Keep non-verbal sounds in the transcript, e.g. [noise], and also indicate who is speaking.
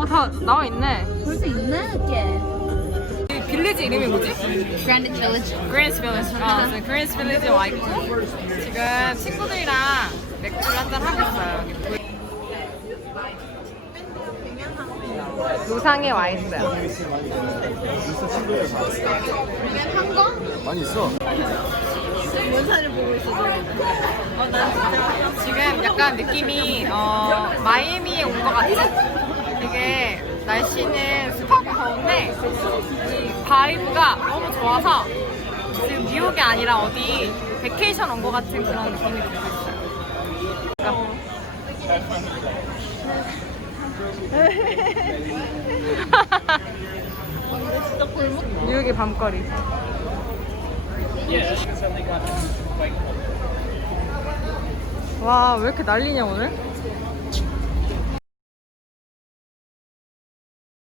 Speaker 1: 어, 다 나와 있네.
Speaker 2: 벌써 있네, 게.
Speaker 1: 이 빌리지 이름이 뭐지?
Speaker 2: Greenwich Village.
Speaker 1: 그레이스 빌리지. 아, 네, 그레이스 빌리지에 와 있고 지금 친구들이랑 맥주를 한잔 하고 있어요. 노상에 와 있어요.
Speaker 2: 한 거?
Speaker 3: 많이 있어.
Speaker 2: 원산을 보고 있어, 어.
Speaker 1: 지금 약간 느낌이 어, 마이애미에 온 것 같은? 날씨는 습하고 더운데 이 바이브가 너무 좋아서 지금 뉴욕이 아니라 어디 베케이션 온 것 같은 그런 느낌이 들고 있어요. [laughs] 뉴욕의 밤거리. 와, 왜 이렇게 난리냐, 오늘?